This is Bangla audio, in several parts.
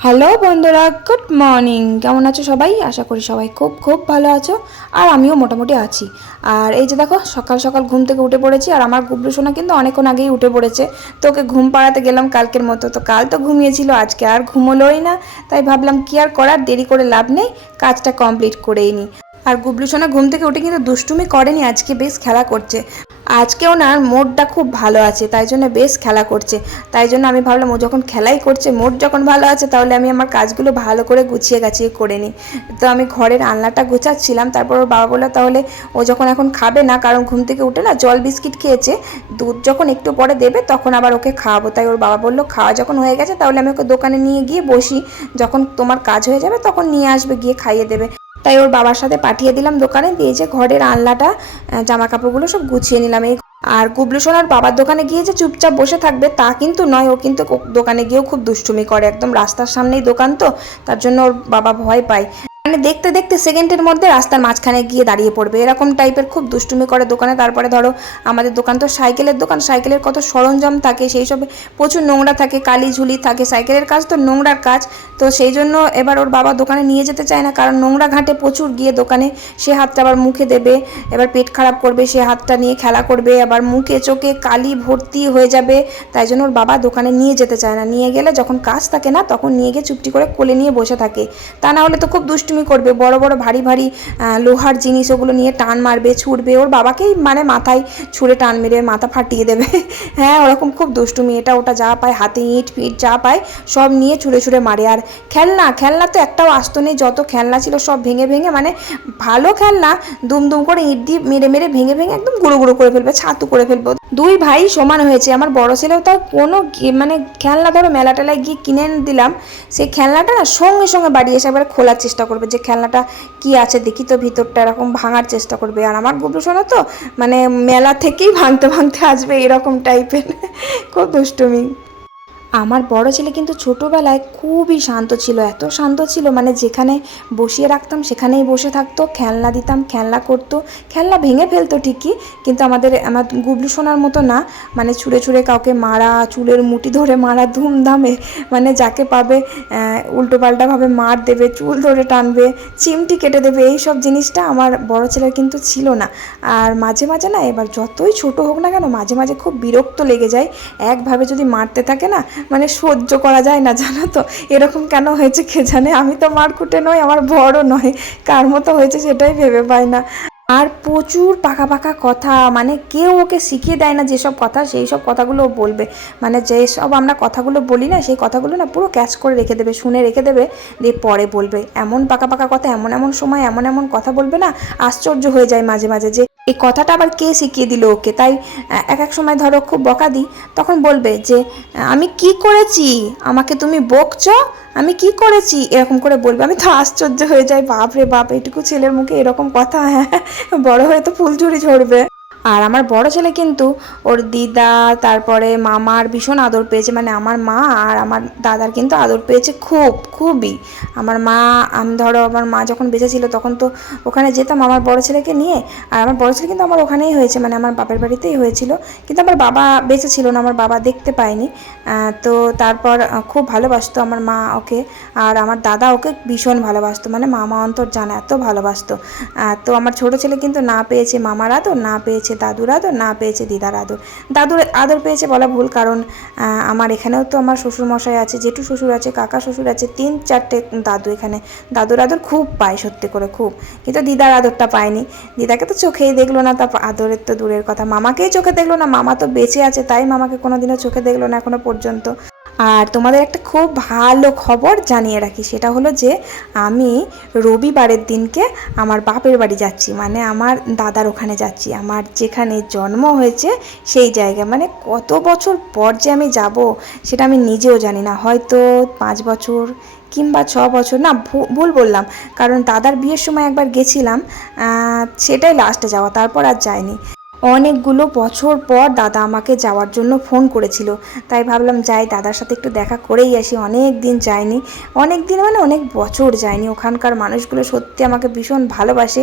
হ্যালো বন্ধুরা, গুড মর্নিং। কেমন আছো সবাই? আশা করি সবাই খুব খুব ভালো আছো, আর আমিও মোটামুটি আছি। আর এই যে দেখো, সকাল সকাল ঘুম থেকে উঠে পড়েছি, আর আমার গুবলু সোনা কিন্তু অনেকক্ষণ আগেই উঠে পড়েছে। তো ওকে ঘুম পাড়াতে গেলাম কালকের মতো। তো কাল তো ঘুমিয়েছিল, আজকে আর ঘুমোলোই না। তাই ভাবলাম কি আর করার, দেরি করে লাভ নেই, কাজটা কমপ্লিট করেই নিই। আর গুবলু সোনা ঘুম থেকে উঠে কিন্তু দুষ্টুমি করেনি, আজকে বেশ খেলা করছে। আজকে ওনার মোডটা খুব ভালো আছে, তাই জন্য বেশ খেলা করছে। তাই জন্য আমি ভাবলাম ও যখন খেলাই করছে, মোড যখন ভালো আছে, তাহলে আমি আমার কাজগুলো ভালো করে গুছিয়ে গাছিয়ে করে নিই। তো আমি ঘরের আলনাটা গুছাচ্ছিলাম, তারপর ওর বাবা বললো তাহলে ও যখন এখন খাবে না, কারণ ঘুম থেকে উঠে না জল বিস্কিট খেয়েছে, দুধ যখন একটু পরে দেবে তখন আবার ওকে খাওয়াবো। তাই ওর বাবা বললো খাওয়া যখন হয়ে গেছে তাহলে আমি ওকে দোকানে নিয়ে গিয়ে বসি, যখন তোমার কাজ হয়ে যাবে তখন নিয়ে আসবে, গিয়ে খাইয়ে দেবে। তাই ওর বাবার সাথে পাঠিয়ে দিলাম দোকানে, দিয়ে যে ঘরের আলনাটা, জামা কাপড়গুলো সব গুছিয়ে নিলাম। এই আর গুবলু সোনার বাবার দোকানে গিয়ে যে চুপচাপ বসে থাকবে তা কিন্তু নয়, ও কিন্তু দোকানে গিয়েও খুব দুষ্টুমি করে, একদম রাস্তার সামনেই দোকান তো, তার জন্য ওর বাবা ভয় পায়। মানে দেখতে দেখতে সেকেন্ডের মধ্যে রাস্তার মাঝখানে গিয়ে দাঁড়িয়ে পড়বে, এরকম টাইপের খুব দুষ্টুমি করে দোকানে। তারপরে ধরো আমাদের দোকান তো সাইকেলের দোকান, সাইকেলের কত সরঞ্জাম থাকে, সেই সব প্রচুর নোংরা থাকে, কালি ঝুলি থাকে, সাইকেলের কাজ তো নোংরার কাজ। তো সেই জন্য এবার ওর বাবা দোকানে নিয়ে যেতে চায় না, কারণ নোংরা ঘাটে প্রচুর, গিয়ে দোকানে সে হাতটা আবার মুখে দেবে, এবার পেট খারাপ করবে, সে হাতটা নিয়ে খেলা করবে, আবার মুখে চোখে কালি ভর্তি হয়ে যাবে। তাই জন্য ওর বাবা দোকানে নিয়ে যেতে চায় না, নিয়ে গেলে যখন কাজ থাকে না তখন নিয়ে গিয়ে চুপটি করে কোলে নিয়ে বসে থাকে। তা না হলে তো খুব দুষ্টুমি করবে, বড় বড় ভারী ভারী লোহার জিনিস ওগুলো নিয়ে টান মারবে, ছুটবে, ওর বাবাকেই মানে মাথায় ছুঁড়ে টান মেরে মাথা ফাটিয়ে দেবে। হ্যাঁ, ওরকম খুব দুষ্টুমি, এটা ওটা যা পায় হাতে, ইট ফিট যা পায় সব নিয়ে ছুঁড়ে ছুঁড়ে মারে। আর খেলনা খেলনা তো একটাও আসত নেই, যত খেলনা ছিল সব ভেঙে ভেঙে, মানে ভালো খেলনা দুম দুম করে ইট দিয়ে মেরে মেরে ভেঙে ভেঙে একদম গুঁড়ো গুঁড়ো করে ফেলবে, ছাতু করে ফেলবো। দুই ভাই সমান হয়েছে, আমার বড় ছেলেও তার কোনো মানে খেলনা ধরো মেলা টেলায় গিয়ে কিনে দিলাম, সেই খেলনাটা না সঙ্গে সঙ্গে বাড়ি এসে একবারে খোলার চেষ্টা করবে, যে খেলনাটা কি আছে দেখি তো ভিতরটা, এরকম ভাঙার চেষ্টা করবে। আর আমার গুবলু সোনা তো মানে মেলা থেকেই ভাঙতে ভাঙতে আসবে, এরকম টাইপের। খুব দুষ্টুমি। আমার বড় ছেলে কিন্তু ছোটোবেলায় খুবই শান্ত ছিল, এত শান্ত ছিল মানে যেখানে বসিয়ে রাখতাম সেখানেই বসে থাকতো, খেলনা দিতাম খেলনা করতো, খেলনা ভেঙে ফেলতো ঠিকই, কিন্তু আমার গুবলু সোনার মতো না, মানে ছুঁড়ে ছুঁড়ে কাউকে মারা, চুলের মুঠি ধরে মারা ধুমধামে, মানে যাকে পাবে উল্টোপাল্টাভাবে মার দেবে, চুল ধরে টানবে, চিমটি কেটে দেবে, এই সব জিনিসটা আমার বড় ছেলের কিন্তু ছিল না। আর মাঝে মাঝে না, এবার যতই ছোট হোক না কেন, মাঝে মাঝে খুব বিরক্ত লেগে যায়, একভাবে যদি মারতে থাকে না, মানে সহ্য করা যায় না, জানো তো এরকম কেন হয়েছে কে জানে। আমি তো মারকুটে নই, আমার বড় নয়, কার মতো হয়েছে সেটাই ভেবে পাই না। আর প্রচুর পাকা পাকা কথা, মানে কেউ ওকে শিখিয়ে দেয় না যেসব কথা, সেই সব কথাগুলো ও বলবে, মানে যেসব আমরা কথাগুলো বলি না সেই কথাগুলো না পুরো ক্যাচ করে রেখে দেবে, শুনে রেখে দেবে, দিয়ে পরে বলবে। এমন পাকা পাকা কথা, এমন এমন সময় এমন এমন কথা বলবে না, আশ্চর্য হয়ে যায় মাঝে মাঝে যে এই কথাটা আবার কে শিখিয়ে দিল ওকে। তাই এক এক সময় ধরো খুব বকা দিই, তখন বলবে যে আমি কি করেছি, আমাকে তুমি বকছো, আমি কি করেছি, এরকম করে বলবে। আমি তো আশ্চর্য হয়ে যাই, বাপ রে বাপ, এইটুকু ছেলের মুখে এরকম কথা, হ্যাঁ বড় হয়ে তো ফুলঝুরি ঝরবে। আর আমার বড় ছেলে কিন্তু ওর দিদা তারপরে মামার ভীষণ আদর পেয়েছে, মানে আমার মা আর আমার দাদার কিন্তু আদর পেয়েছে খুব, খুবই। আমার মা, আমি ধরো আমার মা যখন বেঁচে ছিল তখন তো ওখানে যেতাম আমার বড় ছেলেকে নিয়ে, আর আমার বড় ছেলে কিন্তু আমার ওখানেই হয়েছে, মানে আমার বাপের বাড়িতেই হয়েছিল, কিন্তু আমার বাবা বেঁচে ছিল না, আমার বাবা দেখতে পায়নি। তো তারপর খুব ভালোবাসতো আমার মা ওকে, আর আমার দাদা ওকে ভীষণ ভালোবাসতো, মানে মামা অন্তর জানা এত ভালোবাসতো। তো আমার ছোটো ছেলে কিন্তু না পেয়েছে মামার আদর, না পেয়েছে দাদুর আদর, না পেয়েছে দিদার আদর। দাদুর আদর পেয়েছে বলা ভুল, কারণ আমার এখানেও তো আমার শ্বশুরমশাই আছে, জেঠু শ্বশুর আছে, কাকা শ্বশুর আছে, 3-4টে দাদু এখানে, দাদুর আদর খুব পায় সত্যি করে খুব, কিন্তু দিদার আদরটা পায়নি। দিদাকে তো চোখেই দেখলো না, তা আদরের তো দূরের কথা, মামাকেই চোখে দেখলো না, মামা তো বেঁচে আছে তাই মামাকে কোনোদিনও চোখে দেখলো না এখনো পর্যন্ত। আর তোমাদের একটা খুব ভালো খবর জানিয়ে রাখি, সেটা হলো যে আমি রবিবারের দিনকে আমার বাপের বাড়ি যাচ্ছি, মানে আমার দাদার ওখানে যাচ্ছি, আমার যেখানে জন্ম হয়েছে সেই জায়গায়। মানে কত বছর পর যে আমি যাব সেটা আমি নিজেও জানি না, হয়তো 5 বছর কিংবা 6 বছর, না ভুল বললাম, কারণ দাদার বিয়ের সময় একবার গেছিলাম, সেটাই লাস্টে যাওয়া, তারপর আর যাইনি। অনেকগুলো বছর পর দাদা আমাকে যাওয়ার জন্য ফোন করেছিল, তাই ভাবলাম যাই দাদার সাথে একটু দেখা করেই আসি। অনেক দিন যায়নি, অনেক দিন মানে অনেক বছর যায়নি। ওখানকার মানুষগুলো সত্যি আমাকে ভীষণ ভালোবাসে।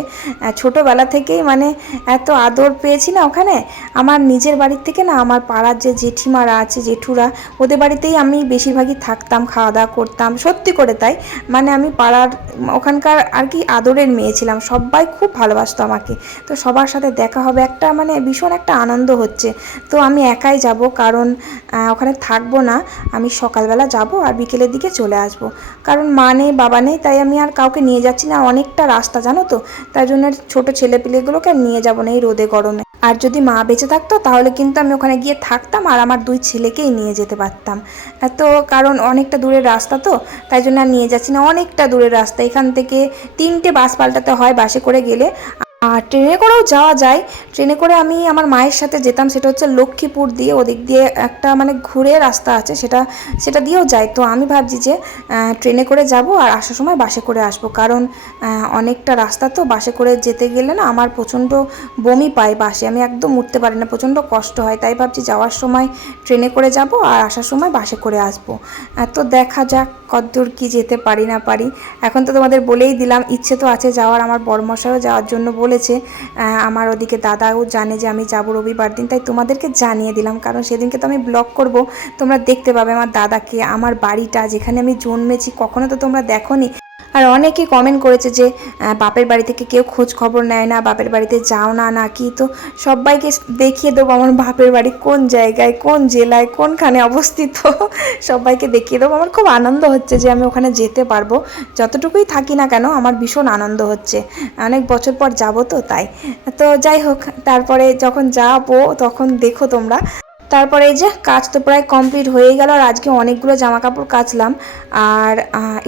ছোটোবেলা থেকেই মানে এত আদর পেয়েছি না ওখানে। আমার নিজের বাড়ির থেকে না আমার পাড়ার যে জেঠিমারা আছে, জেঠুরা, ওদের বাড়িতেই আমি বেশিরভাগই থাকতাম, খাওয়া দাওয়া করতাম, সত্যি করে তাই। মানে আমি পাড়ার ওখানকার আর কি আদরের মেয়ে ছিলাম, সবাই খুব ভালোবাসতো আমাকে। তো সবার সাথে দেখা হবে, একটা মানে ভীষণ একটা আনন্দ হচ্ছে। তো আমি একাই যাব, কারণ ওখানে থাকবো না। আমি সকালবেলা যাব আর বিকেলের দিকে চলে আসব, কারণ মা নেই বাবা নেই, তাই আমি আর কাউকে নিয়ে যাচ্ছি না। অনেকটা রাস্তা জানো তো, তাই জন্য ছোটো ছেলেপিলেগুলোকে আর নিয়ে যাবো না এই রোদে গরমে। আর যদি মা বেঁচে থাকতো তাহলে কিন্তু আমি ওখানে গিয়ে থাকতাম আর আমার দুই ছেলেকেই নিয়ে যেতে পারতাম। তো কারণ অনেকটা দূরের রাস্তা, তো তাই জন্য আর নিয়ে যাচ্ছি না। অনেকটা দূরের রাস্তা, এখান থেকে 3টে বাস পাল্টাতে হয় বাসে করে গেলে। আর ট্রেনে করেও যাওয়া যায়। ট্রেনে করে আমি আমার মায়ের সাথে যেতাম, সেটা হচ্ছে লক্ষ্মীপুর দিয়ে, ওদিক দিয়ে একটা মানে ঘুরে রাস্তা আছে, সেটা সেটা দিয়েও যায়। তো আমি ভাবছি যে ট্রেনে করে যাব আর আসার সময় বাসে করে আসব, কারণ অনেকটা রাস্তা তো বাসে করে যেতে গেলে না আমার প্রচণ্ড বমি পায় বাসে, আমি একদম উঠতে পারি না, প্রচণ্ড কষ্ট হয়। তাই ভাবছি যাওয়ার সময় ট্রেনে করে যাব আর আসার সময় বাসে করে আসব। তো দেখা যাক কতদূর কি যেতে পারি না পারি। এখন তো তোমাদের বলেই দিলাম, ইচ্ছে তো আছে যাওয়ার, আমার বড়মশাইও যাওয়ার জন্য বলেছে। আমার ওদিকে দাদাও জানে যে আমি যাব রবিবার দিন, তাই তোমাদেরকে জানিয়ে দিলাম, কারণ সেদিনকে তো আমি ব্লগ করব, তোমরা দেখতে পাবে আমার দাদাকে, আমার বাড়িটা যেখানে আমি জন্মেছি, কখনো তো তোমরা দেখোনি। আর অনেকে কমেন্ট করেছে যে বাপের বাড়ি থেকে কেউ খোঁজ খবর নেয় না, বাপের বাড়িতে যাও না নাকি। তো সবাইকে দেখিয়ে দেবো আমার বাপের বাড়ি কোন জায়গায়, কোন জেলায়, কোনখানে অবস্থিত, সবাইকে দেখিয়ে দেবো। আমার খুব আনন্দ হচ্ছে যে আমি ওখানে যেতে পারবো। যতটুকুই থাকি না কেন আমার ভীষণ আনন্দ হচ্ছে, অনেক বছর পর যাব তো তাই। তো যাই হোক, তারপরে যখন যাবো তখন দেখো তোমরা। তারপরে এই যে কাজ তো প্রায় কমপ্লিট হয়েই গেল, আর আজকে অনেকগুলো জামা কাপড় কাচলাম। আর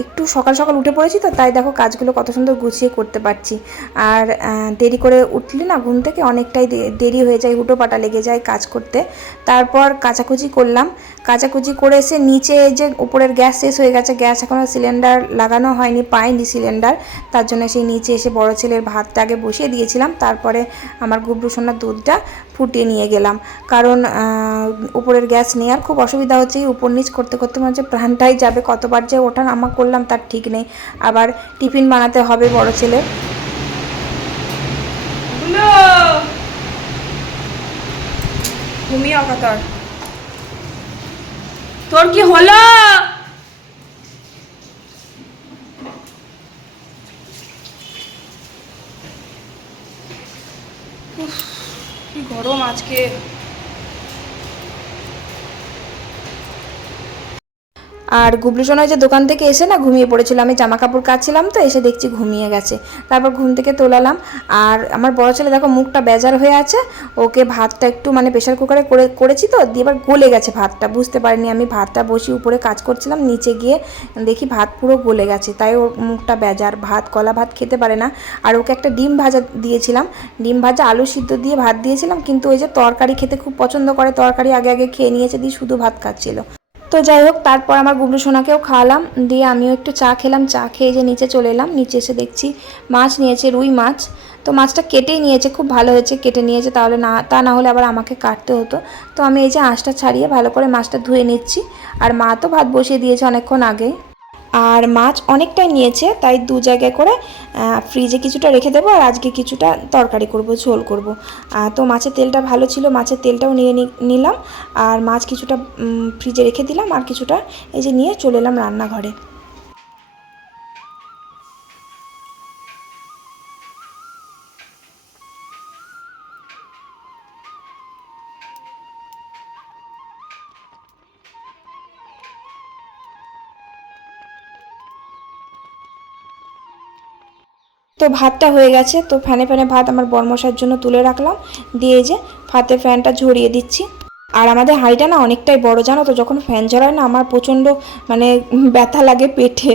একটু সকাল সকাল উঠে পড়েছি তো, তাই দেখো কাজগুলো কত সুন্দর গুছিয়ে করতে পারছি। আর দেরি করে উঠলে না ঘুম থেকে অনেকটাই দেরি হয়ে যায়, হুটোপাটা লেগে যায় কাজ করতে। তারপর কাচাকুচি করলাম, কাচাকুচি করে এসে নিচে যে উপরের গ্যাস শেষ হয়ে গেছে, গ্যাস এখনও সিলিন্ডার লাগানো হয়নি, পাইনি সিলিন্ডার। তার জন্য সেই নিচে এসে বড় ছেলের ভাতটা আগে বসিয়ে দিয়েছিলাম, তারপরে আমার গুবলু সোনার দুধটা ফুটিয়ে নিয়ে গেলাম। কারণ উপরের গ্যাস নেওয়ার খুব অসুবিধা হচ্ছে, উপর নিচ করতে করতে মনে হচ্ছে প্রাণটাই যাবে। কতবার যে ওঠা নামা করলাম তার ঠিক নেই। আবার টিফিন বানাতে হবে বড় ছেলে। ঘুমিয়ে অকাতর, তোর কি হলো? কি গরম আজকে। আর গুবলু সোনা যে দোকান থেকে এসে না ঘুমিয়ে পড়েছিল, আমি জামা কাপড় কাচছিলাম তো এসে দেখছি ঘুমিয়ে গেছে। তারপর ঘুম থেকে তোলালাম। আর আমার বড় ছেলে দেখো মুখটা বেজার হয়ে আছে, ওকে ভাতটা একটু মানে প্রেশার কুকারে করেছি তো, দিয়ে এবার গলে গেছে ভাতটা, বুঝতে পারিনি আমি। ভাতটা বসিয়ে উপরে কাজ করছিলাম, নিচে গিয়ে দেখি ভাত পুরো গলে গেছে, তাই ওর মুখটা বেজার, ভাত কলা ভাত খেতে পারে না। আর ওকে একটা ডিম ভাজা দিয়েছিলাম, ডিম ভাজা আলু সিদ্ধ দিয়ে ভাত দিয়েছিলাম, কিন্তু ওই যে তরকারি খেতে খুব পছন্দ করে, তরকারি আগে আগে খেয়ে নিয়েছে, দিয়ে শুধু ভাত খাচ্ছিল। তো যাই হোক, তারপর আমার গুবলু সোনাকেও খাওয়ালাম, দিয়ে আমিও একটু চা খেলাম। চা খেয়ে যে নিচে চলে এলাম, নিচে এসে দেখছি মাছ নিয়েছে, রুই মাছ। তো মাছটা কেটেই নিয়েছে, খুব ভালো হয়েছে কেটে নিয়েছে, তাহলে না তা না হলে আবার আমাকে কাটতে হতো। তো আমি এই যে আঁশটা ছাড়িয়ে ভালো করে মাছটা ধুয়ে নিচ্ছি। আর মা তো ভাত বসিয়ে দিয়েছে অনেকক্ষণ আগেই। আর মাছ অনেকটাই নিয়েছে, তাই দু জায়গায় করে ফ্রিজে কিছুটা রেখে দেবো, আর আজকে কিছুটা তরকারি করব, ঝোল করব। তো মাছের তেলটা ভালো ছিল, মাছের তেলটাও নিয়ে নিলাম। আর মাছ কিছুটা ফ্রিজে রেখে দিলাম, আর কিছুটা এই যে নিয়ে চলে এলাম রান্নাঘরে। তো ভাতটা হয়ে গেছে, তো ফ্যানে ফ্যানে ভাত আমার বরমশার জন্য তুলে রাখলাম, দিয়ে যে ভাতে ফ্যানটা ঝরিয়ে দিচ্ছি। আর আমাদের হাঁড়িটা না অনেকটাই বড়, জানো তো, যখন ফ্যান ঝরায় না আমার প্রচণ্ড মানে ব্যথা লাগে পেটে,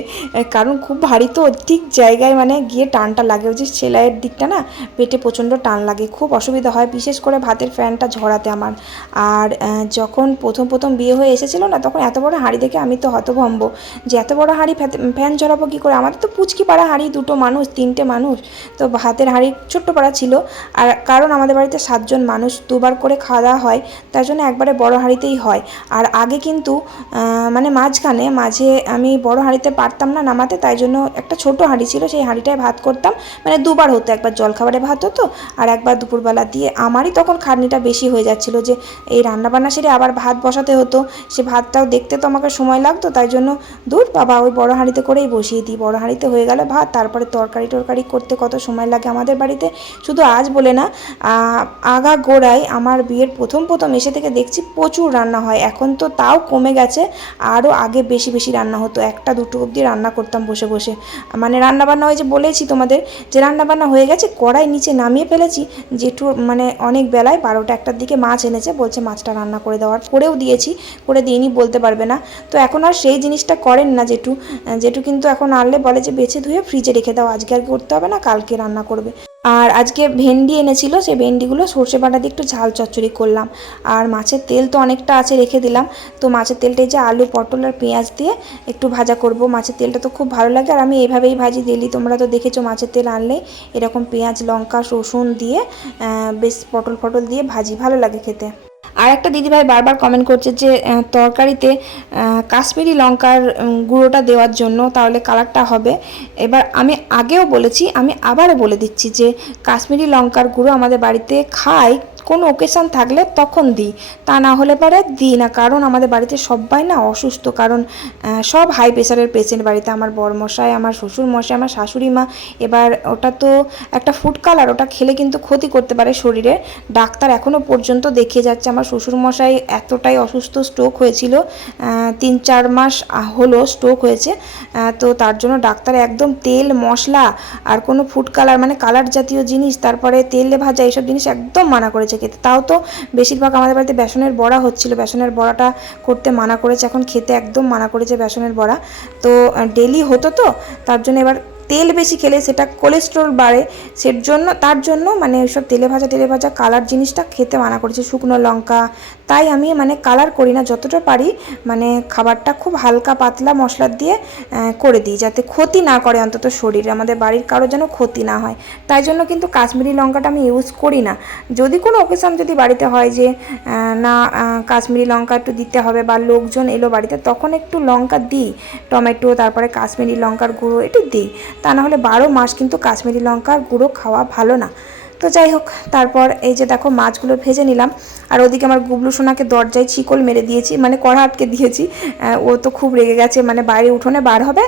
কারণ খুব ভারী তো, ঠিক জায়গায় মানে গিয়ে টানটা লাগে, ওই যে সেলাইয়ের দিকটা না পেটে প্রচণ্ড টান লাগে, খুব অসুবিধা হয় বিশেষ করে ভাতের ফ্যানটা ঝরাতে আমার। আর যখন প্রথম প্রথম বিয়ে হয়ে এসেছিলো না, তখন এত বড় হাঁড়ি দেখে আমি তো হতভম্ব, যে এত বড় হাঁড়ি ফ্যান ঝরাবো কী করে, আমাদের তো পুচকি পাড়া হাঁড়ি, দুটো মানুষ, তিনটে মানুষ, তো ভাতের হাঁড়ি ছোট্ট পাড়া ছিল। আর কারণ আমাদের বাড়িতে 7জন মানুষ, দুবার করে খাওয়া দাওয়া হয়, তার জন্য একবারে বড় হাঁড়িতেই হয়। আর আগে কিন্তু মানে মাঝে আমি বড় হাঁড়িতে পারতাম না নামাতে, তাই জন্য একটা ছোট হাঁড়ি ছিল, সেই হাঁড়িটায় ভাত করতাম, মানে দুবার হতো, একবার জলখাবারে ভাত হতো আর একবার দুপুরবেলা দিয়ে। আমারই তখন খাটনিটা বেশি হয়ে যাচ্ছিলো, যে এই রান্নাবান্না সেরে আবার ভাত বসাতে হতো, সে ভাতটাও দেখতে তো আমাকে সময় লাগতো, তাই জন্য দূর বাবা ওই বড় হাঁড়িতে করেই বসিয়ে দিই, বড় হাঁড়িতে হয়ে গেলে ভাত, তারপরে তরকারি টরকারি করতে কত সময় লাগে আমাদের বাড়িতে। শুধু আজ বলে না, আগা গোড়ায় আমার বিয়ের প্রথম এসে থেকে দেখছি প্রচুর রান্না হয়, এখন তো তাও কমে গেছে, আরও আগে বেশি বেশি রান্না হতো, 1টা 2টো অবধি রান্না করতাম বসে বসে। মানে রান্নাবান্না হয়ে যে বলেছি তোমাদের যে রান্নাবান্না হয়ে গেছে, কড়াই নিচে নামিয়ে ফেলেছি, জেঠু মানে অনেক বেলায় 12টা 1টার দিকে মাছ এনেছে, বলছে মাছটা রান্না করে দেওয়ার, করেও দিয়েছি, করে দিইনি বলতে পারবে না। তো এখন আর সেই জিনিসটা করেন না জেঠু, জেঠু কিন্তু এখন আনলে বলে যে বেছে ধুয়ে ফ্রিজে রেখে দাও, আজকে আর করতে হবে না, কালকে রান্না করবে। আর আজকে ভেন্ডি এনেছিল, সেই ভেন্ডিগুলো সর্ষে বাটা দিয়ে একটু ঝাল চচ্চড়ি করলাম। আর মাছের তেল তো অনেকটা আছে, রেখে দিলাম, তো মাছের তেলটাই যে আলু পটল আর পেঁয়াজ দিয়ে একটু ভাজা করব। মাছের তেলটা তো খুব ভালো লাগে, আর আমি এইভাবেই ভাজি ডেলি, তোমরা তো দেখেছো মাছের তেল আনলেই এরকম পেঁয়াজ লঙ্কা রসুন দিয়ে বেশ পটল ফটল দিয়ে ভাজি, ভালো লাগে খেতে। আর একটা দিদিভাই বারবার কমেন্ট করছে যে তরকারিতে কাশ্মীরি লঙ্কার গুঁড়োটা দেওয়ার জন্য, তাহলে কালারটা হবে। এবার আমি আগেও বলেছি, আমি আবারও বলে দিচ্ছি যে কাশ্মীরি লঙ্কার গুঁড়ো আমাদের বাড়িতে খাই, কোনো ওকেশান থাকলে তখন দিই, তা না হলে পরে দিই না, কারণ আমাদের বাড়িতে সবাই না অসুস্থ, কারণ সব হাই প্রেশারের পেশেন্ট বাড়িতে, আমার বরমশাই, আমার শ্বশুর মশাই, আমার শাশুড়ি মা। এবার ওটা তো একটা ফুড কালার, ওটা খেলে কিন্তু ক্ষতি করতে পারে শরীরে, ডাক্তার এখনও পর্যন্ত দেখিয়ে যাচ্ছে। আমার শ্বশুরমশাই এতটাই অসুস্থ, স্ট্রোক হয়েছিল, 3-4 মাস হলো স্ট্রোক হয়েছে, তো তার জন্য ডাক্তার একদম তেল মশলা আর কোনো ফুড কালার মানে কালার জাতীয় জিনিস, তারপরে তেলে ভাজা এইসব জিনিস একদম মানা করেছে খেতে। তাও তো বেশিরভাগ আমাদের বাড়িতে বেসনের বড়া হচ্ছিল, বেসনের বড়াটা করতে মানা করেছে, এখন খেতে একদম মানা করেছে বেসনের বড়া, তো ডেলি হতো তো, তার জন্য এবার তেল বেশি খেলে সেটা কোলেস্ট্রল বাড়ে, তার জন্য মানে ওইসব তেলে ভাজা কালার জিনিসটা খেতে মানা করেছে, শুকনো লঙ্কা। তাই আমি মানে কালার করি না, যতটা পারি মানে খাবারটা খুব হালকা পাতলা মশলা দিয়ে করে দিই, যাতে ক্ষতি না করে অন্তত শরীরে, আমাদের বাড়ির কারো যেন ক্ষতি না হয়। তাই জন্য কিন্তু কাশ্মীরি লঙ্কাটা আমি ইউজ করি না। যদি কোনো অকেশন যদি বাড়িতে হয় যে না কাশ্মীরি লঙ্কা একটু দিতে হবে, বা লোকজন এলো বাড়িতে, তখন একটু লঙ্কা দিই, টমেটো তারপরে কাশ্মীরি লঙ্কার গুঁড়ো একটু দিই, তা না হলে 12 মাস কিন্তু কাশ্মীরি লঙ্কার গুঁড়ো খাওয়া ভালো না। তো যাই হোক, তারপর এই যে দেখো মাছগুলো ভেজে নিলাম, আর ওদিকে আমার গুবলু সোনাকে দরজায় চিকল মেরে দিয়েছি, মানে কড়া আটকে দিয়েছি, ও তো খুব রেগে গেছে, মানে বাইরে উঠোনে বার হবে,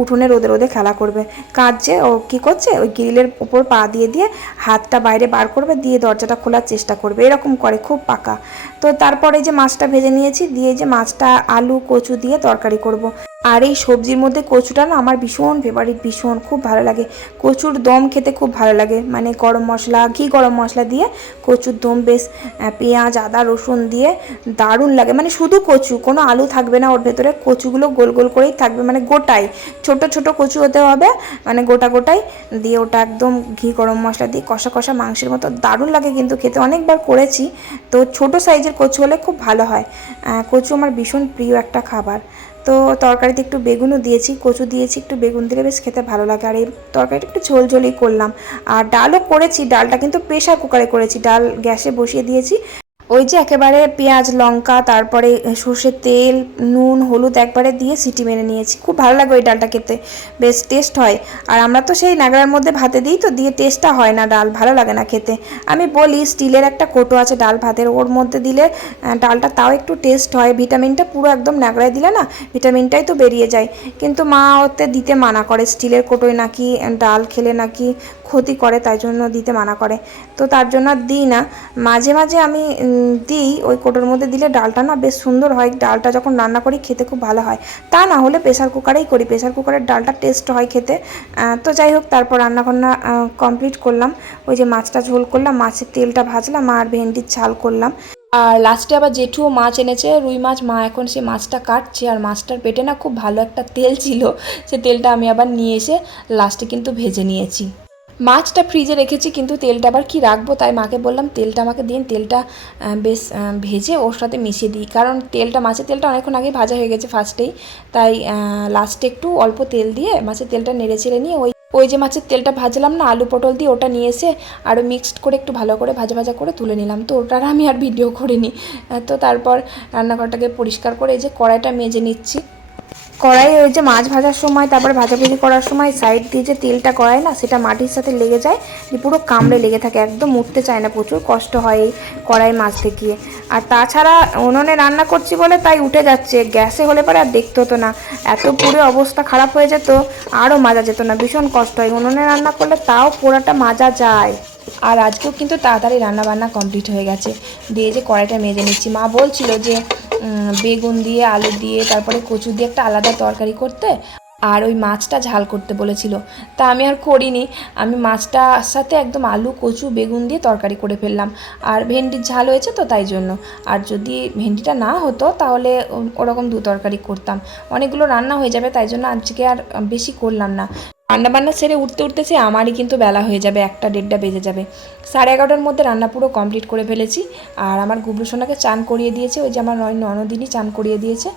উঠোনে রোদে রোদে খেলা করবে, কাঁদছে, ও কী করছে ওই গ্রিলের উপর পা দিয়ে দিয়ে হাতটা বাইরে বার করবে, দিয়ে দরজাটা খোলার চেষ্টা করবে, এরকম করে, খুব পাকা। তো তারপরে যে মাছটা ভেজে নিয়েছি, দিয়ে যে মাছটা আলু কচু দিয়ে তরকারি করব। আর এই সবজির মধ্যে কচুটা না আমার ভীষণ ফেভারিট, ভীষণ খুব ভালো লাগে, কচুর দম খেতে খুব ভালো লাগে, মানে গরম মশলা গরম মশলা দিয়ে কচুর দম, বেশ পেঁয়াজ আদা রসুন দিয়ে দারুণ লাগে, মানে শুধু কচু, কোনো আলু থাকবে না ওর ভেতরে, কচুগুলো গোল গোল করেই থাকবে, মানে গোটাই ছোট ছোট কচু হতে হবে, মানে গোটাই দিয়ে ওটা একদম গরম মশলা দিয়ে কষা কষা মাংসের মতো দারুণ লাগে কিন্তু খেতে, অনেকবার করেছি। তো ছোট সাইজের কচু হলে খুব ভালো হয়, কচু আমার ভীষণ প্রিয় একটা খাবার। তো তরকারিতে একটু বেগুনও দিয়েছি, কচু দিয়েছি, একটু বেগুন দিলে বেশ খেতে ভালো লাগে। আর এই তরকারিটা একটু ঝোলঝোলই করলাম। আর ডালও করেছি, ডালটা কিন্তু প্রেশার কুকারে করেছি, ডাল গ্যাসে বসিয়ে দিয়েছি, ওই যে একেবারে পেঁয়াজ লঙ্কা তারপরে সর্ষের তেল নুন হলুদ একবারে দিয়ে সিটি মেরে নিয়েছি, খুব ভালো লাগে ওই ডালটা খেতে, বেশ টেস্ট হয়। আর আমরা তো সেই নাগড়ার মধ্যে ভাতে দিই, তো দিয়ে টেস্টটা হয় না, ডাল ভালো লাগে না খেতে। আমি বলি স্টিলের একটা কোটো আছে ডাল ভাতের, ওর মধ্যে দিলে ডালটা তাও একটু টেস্ট হয়, ভিটামিনটা পুরো একদম নাগড়ায় দিলে না ভিটামিনটাই তো বেরিয়ে যায়, কিন্তু মা ওতে দিতে মানা করে, স্টিলের কোটোয় নাকি ডাল খেলে নাকি ক্ষতি করে, তাই জন্য দিতে মানা করে, তো তার জন্য দিই না। মাঝে মাঝে আমি দিই, ওই কোটোর মধ্যে দিলে ডালটা না বেশ সুন্দর হয়, ডালটা যখন রান্না করি খেতে খুব ভালো হয়, তা না হলে প্রেসার কুকারেই করি, প্রেসার কুকারের ডালটা টেস্ট হয় খেতে। তো যাই হোক, তারপর রান্নাবান্না কমপ্লিট করলাম, ওই যে মাছটা ঝোল করলাম, মাছের তেলটা ভাজলাম আর ভেন্ডির ঝাল করলাম। আর লাস্টে আবার জেঠুও মাছ এনেছে, রুই মাছ। মা এখন সেই মাছটা কাটছে, আর মাছটার পেটে না খুব ভালো একটা তেল ছিল, সে তেলটা আমি আবার নিয়ে এসে লাস্টে কিন্তু ভেজে নিয়েছি। মাছটা ফ্রিজে রেখেছি, কিন্তু তেলটা আবার কি রাখবো, তাই মাকে বললাম তেলটা আমাকে দিন, তেলটা বেশ ভেজে ওর সাথে মিশিয়ে দিই, কারণ তেলটা, মাছের তেলটা অনেকক্ষণ আগেই ভাজা হয়ে গেছে ফার্স্টেই, তাই লাস্টে একটু অল্প তেল দিয়ে মাছের তেলটা নেড়ে চেড়ে নিয়ে ওই যে মাছের তেলটা ভাজলাম না আলু পটল দিয়ে, ওটা নিয়ে এসে আরও মিক্সড করে একটু ভালো করে ভাজা ভাজা করে তুলে নিলাম। তো ওটার আমি আর ভিডিও করিনি। তো তারপর রান্নাঘরটাকে পরিষ্কার করে এই যে কড়াইটা মেজে নিচ্ছি। কড়াই ওই যে মাছ ভাজার সময়, তারপরে ভাজাভাজি করার সময় সাইড দিয়ে যে তেলটা কড়াই না, সেটা মাটির সাথে লেগে যায়, যে পুরো কামড়ে লেগে থাকে, একদম উঠতে চায় না, প্রচুর কষ্ট হয় এই কড়াই মাজতে গিয়ে। আর তাছাড়া উনুনে রান্না করছি বলে তাই উঠে যাচ্ছে, গ্যাসে হলে পরে আর দেখতে হতো না, এত পুরো অবস্থা খারাপ হয়ে যেত, আরও মাজা যেত না, ভীষণ কষ্ট হয়। উনুনে রান্না করলে তাও পোড়াটা মাজা যায়। আর আজকেও কিন্তু তাড়াতাড়ি রান্নাবান্না কমপ্লিট হয়ে গেছে। দিয়ে যে কড়াইটা মেজে নিচ্ছি, মা বলছিল যে বেগুন দিয়ে আলু দিয়ে তারপরে কচু দিয়ে একটা আলাদা তরকারি করতে, আর ওই মাছটা ঝাল করতে বলেছিল। তা আমি আর করিনি, আমি মাছটার সাথে একদম আলু কচু বেগুন দিয়ে তরকারি করে ফেললাম। আর ভেন্ডির ঝাল হয়েছে তো তাই জন্য, আর যদি ভেন্ডিটা না হতো তাহলে ওরকম দু তরকারি করতাম, অনেকগুলো রান্না হয়ে যাবে, তাই জন্য আজকে আর বেশি করলাম না। রান্নাবান্না সেরে উঠতে উঠতে সে আমারই কিন্তু বেলা হয়ে যাবে, 1টা 1:30 বেজে যাবে। 11:30টার মধ্যে রান্না পুরো কমপ্লিট করে ফেলেছি। আর আমার গুবলু সোনাকে চান করিয়ে দিয়েছে, ওই যে আমার ননদিনই চান করিয়ে দিয়েছে।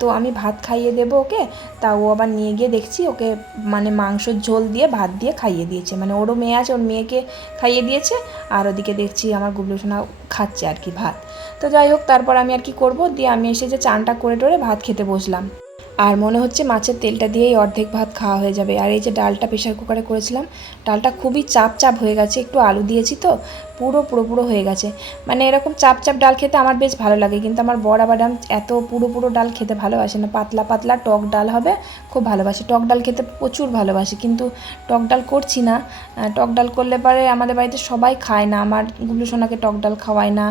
তো আমি ভাত খাইয়ে দেবো ওকে, তা ও আবার নিয়ে গিয়ে দেখছি ওকে মানে মাংসর ঝোল দিয়ে ভাত দিয়ে খাইয়ে দিয়েছে, মানে ওরও মেয়ে আছে, ওর মেয়েকে খাইয়ে দিয়েছে, আর ওদিকে দেখছি আমার গুবলু সোনা খাচ্ছে আর কি ভাত। তো যাই হোক, তারপর আমি আর কি করব, দিয়ে আমি এসে যে চানটা করে টোরে ভাত খেতে বসলাম। আর মনে হচ্ছে মাছের তেলটা দিয়েই অর্ধেক ভাত খাওয়া হয়ে যাবে। আর এই যে ডালটা প্রেশার কুকারে করেছিলাম, ডালটা খুবই চাপ চাপ হয়ে গেছে, একটু আলু দিয়েছি তো পুরো হয়ে গেছে। মানে এরকম চাপ চাপ ডাল খেতে আমার বেশ ভালো লাগে, কিন্তু আমার বড় আবার এত পুরো ডাল খেতে ভালোবাসে না, পাতলা পাতলা টক ডাল হবে খুব ভালোবাসে, টক ডাল খেতে প্রচুর ভালোবাসে। কিন্তু টক ডাল করছি না, টক ডাল করলে পরে আমাদের বাড়িতে সবাই খায় না, আমার গুবলু সোনাকে টক ডাল খাওয়ায় না,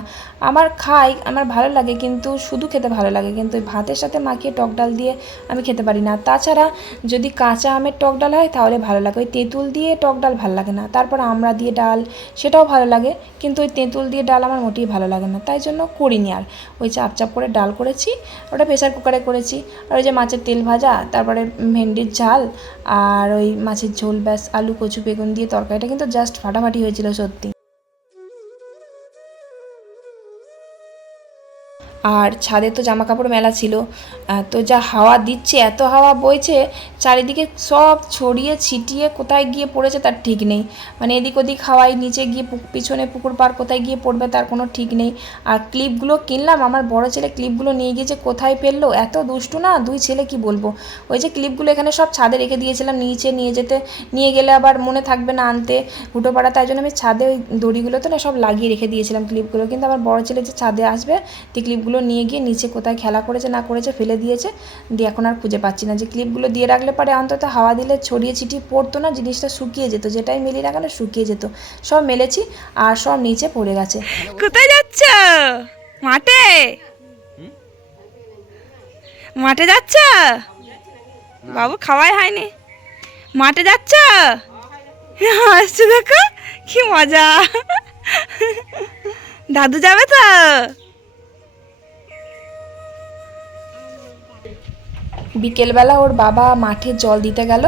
আমার খাই, আমার ভালো লাগে, কিন্তু শুধু খেতে ভালো লাগে, কিন্তু ওই ভাতের সাথে মাখিয়ে টক ডাল দিয়ে আমি খেতে পারি না। তাছাড়া যদি কাঁচা আমের টক ডাল হয় তাহলে ভালো লাগে, ওই তেঁতুল দিয়ে টক ডাল ভালো লাগে না। তারপর আমড়া দিয়ে ডাল সেটাও ভালো লাগে, কিন্তু ওই তেঁতুল দিয়ে ডাল আমার মোটেই ভালো লাগে না, তাই জন্য করিনি। আর ওই চাপ চাপ করে ডাল করেছি, ওটা প্রেসার কুকারে করেছি। আর ওই যে মাছের তেল ভাজা, তারপরে ভেন্ডির ঝাল, আর ওই মাছের ঝোল, ব্যাস আলু কচু বেগুন দিয়ে তরকারিটা কিন্তু জাস্ট ফাটাফাটি হয়েছিল সত্যি। আর ছাদে তো জামা কাপড় মেলা ছিল, তো যা হাওয়া দিচ্ছে, এত হাওয়া বইছে চারিদিকে, সব ছড়িয়ে ছিটিয়ে কোথায় গিয়ে পড়েছে তার ঠিক নেই। মানে এদিক ওদিক হাওয়ায় নিচে গিয়ে পিছনে পুকুর পাড় কোথায় গিয়ে পড়বে তার কোনো ঠিক নেই। আর ক্লিপগুলো কিনলাম, আমার বড় ছেলে ক্লিপগুলো নিয়ে গিয়েছে কোথায় ফেললো, এত দুষ্টু না দুই ছেলে, কি বলবো। ওই যে ক্লিপগুলো এখানে সব ছাদে রেখে দিয়েছিলাম, নিচে নিয়ে গেলে আবার মনে থাকবে না আনতে, হুটো পাড়া, তাই জন্য আমি ছাদে ওই দড়িগুলোতে না সব লাগিয়ে রেখে দিয়েছিলাম ক্লিপগুলো। কিন্তু আমার বড় ছেলে যে ছাদে আসবে, যে ক্লিপগুলো নিয়ে গিয়ে নিচে কোথায় খেলা করেছে না করেছে ফেলে দিয়েছে, দিয়ে এখন আর খুঁজে পাচ্ছি না। যে ক্লিপগুলো দিয়ে রাখলে পরে অন্তত হাওয়া দিলে ছড়িয়ে ছিটিয়ে পড়তো না, জিনিসটা শুকিয়ে যেত, যেটাই মেলি না কেন শুকিয়ে যেত। সব মেলেছি আর সব নিচে পড়ে গেছে। কোথায় যাচ্ছ? মাঠে? মাঠে যাচ্ছ? বাবু খাওয়াই হয়নি, মাঠে যাচ্ছ? আসছে দেখো কি মজা, দাদু যাবে তো। বিকেলবেলা ওর বাবা মাঠে জল দিতে গেল,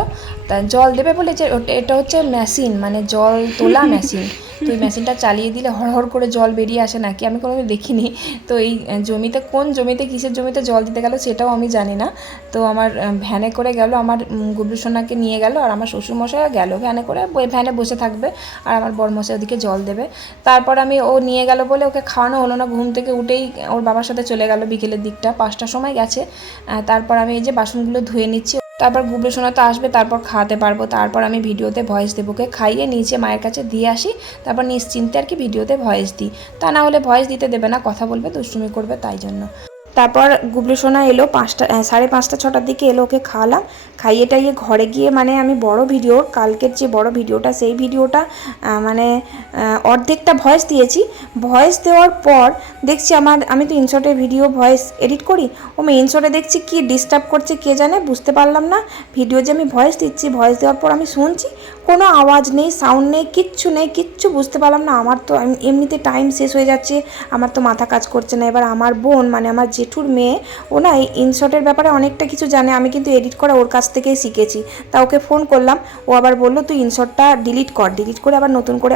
তা জল দেবে বলে যে এটা হচ্ছে মেশিন, মানে জল তোলা মেশিন, তো এই মেশিনটা চালিয়ে দিলে হড়হড় করে জল বেরিয়ে আসে নাকি, আমি কোনোদিন দেখিনি। তো এই জমিতে, কোন জমিতে কিসের জমিতে জল দিতে গেল সেটাও আমি জানি না। তো আমার ভ্যানে করে গেল, আমার গুবলু সোনাকে নিয়ে গেল, আর আমার শ্বশুরমশাইও গেল ভ্যানে করে, ভ্যানে বসে থাকবে, আর আমার বড়মশাই ওদিকে জল দেবে। তারপর আমি ও নিয়ে গেল বলে ওকে খাওয়ানো হলো না, ঘুম থেকে উঠেই ওর বাবার সাথে চলে গেল, বিকেলের দিকটা 5টার সময় গেছে। তারপর আমি এই যে বাসনগুলো ধুয়ে নিচ্ছি, তারপর গুবলু সোনা তো আসবে, তারপর খাওয়াতে পারবো, তারপর আমি ভিডিওতে ভয়েস দেবো, ওকে খাইয়ে নিচে মায়ের কাছে দিয়ে আসি, তারপর নিশ্চিন্তে আর কি ভিডিওতে ভয়েস দিই, তা না হলে ভয়েস দিতে দেবে না, কথা বলবে দুষ্টুমি করবে, তাই জন্য। তারপর গুবলু সোনা এলো 5টা 5:30 6টার দিকে এলো, ওকে খাওয়ালাম, খাইয়ে টাইয়ে ঘরে গিয়ে মানে আমি বড় ভিডিও, কালকের যে বড় ভিডিওটা সেই ভিডিওটা মানে অর্ধেকটা ভয়েস দিয়েছি। ভয়েস দেওয়ার পর দেখছি আমি তো ইনশর্টে ভিডিও ভয়েস এডিট করি, ইনশর্টে দেখছি কি ডিস্টার্ব করছে কে জানে, বুঝতে পারলাম না। ভিডিও যে আমি ভয়েস দিচ্ছি, ভয়েস দেওয়ার পর আমি শুনছি কোনো আওয়াজ নেই, সাউন্ড নেই, কিচ্ছু নেই, কিচ্ছু বুঝতে পারলাম না। আমার তো এমনিতে টাইম শেষ হয়ে যাচ্ছে, আমার তো মাথা কাজ করছে না। এবার আমার বোন মানে আমার জেঠুর মেয়ে, ও না এই ইনশর্টের ব্যাপারে অনেকটা কিছু জানে, আমি কিন্তু এডিট করা ওর কাছ থেকেই শিখেছি। তা ওকে ফোন করলাম, ও আবার বললো তুই ইনশর্টটা ডিলিট করে আবার নতুন করে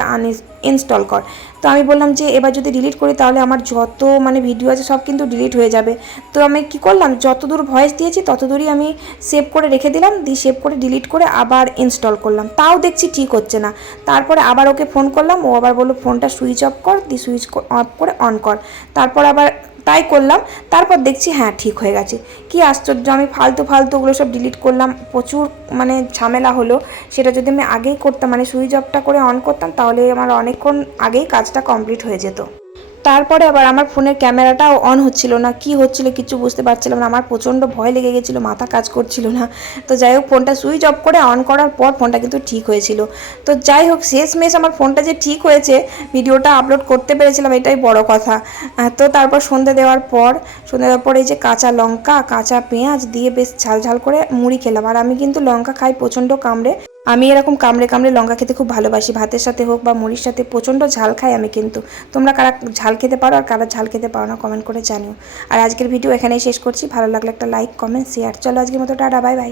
ইনস্টল কর। তো আমি বললাম যে এবার যদি ডিলিট করি তাহলে আমার যত মানে ভিডিও আছে সব কিন্তু ডিলিট হয়ে যাবে। তো আমি কি করলাম, যতদূর ভয়েস দিয়েছি ততদূরই আমি সেভ করে রেখে দিলাম, দিয়ে সেভ করে ডিলিট করে আবার ইনস্টল করলাম, তাও দেখছি ঠিক হচ্ছে না। তারপরে আবার ওকে ফোন করলাম, ও আবার বললো ফোনটা সুইচ অফ কর, দিয়ে সুইচ অফ করে অন কর। তারপর আবার তাই করলাম, তারপর দেখছি হ্যাঁ ঠিক হয়ে গেছে। কি আশ্চর্য, আমি ফালতু ওগুলো সব ডিলিট করলাম, প্রচুর মানে ঝামেলা হলো। সেটা যদি আমি আগেই করতাম, মানে সুইচ অফটা করে অন করতাম, তাহলে আমার অনেকক্ষণ আগেই কাজটা কমপ্লিট হয়ে যেত। তারপরে আবার আমার ফোনের ক্যামেরাটাও অন হচ্ছিল না, কি হচ্ছিল কিছু বুঝতে পারছিলাম না, আমার প্রচণ্ড ভয় লেগে গেছিলো, মাথা কাজ করছিল না। তো যাই হোক, ফোনটা সুইচ অফ করে অন করার পর ফোনটা কিন্তু ঠিক হয়েছিল। তো যাই হোক, শেষমেশ আমার ফোনটা যে ঠিক হয়েছে, ভিডিওটা আপলোড করতে পেরেছিলাম, এটাই বড় কথা। তো তারপর সন্ধে দেওয়ার পর এই যে কাঁচা লঙ্কা, কাঁচা পেঁয়াজ দিয়ে বেশ ঝাল করে মুড়ি খেলাম। আর আমি কিন্তু লঙ্কা খাই প্রচণ্ড কামড়ে, আমি এরকম কামড়ে লঙ্কা খেতে খুব ভালোবাসি, ভাতের সাথে হোক বা মুড়ির সাথে প্রচণ্ড ঝাল খাই আমি। কিন্তু তোমরা কারা ঝাল খেতে পারো আর কারা ঝাল খেতে পারো না কমেন্ট করে জানিও। আর আজকের ভিডিও এখানেই শেষ করছি, ভালো লাগলে একটা লাইক, কমেন্ট, শেয়ার। চলো আজকের মতো টাটা, বাই বাই।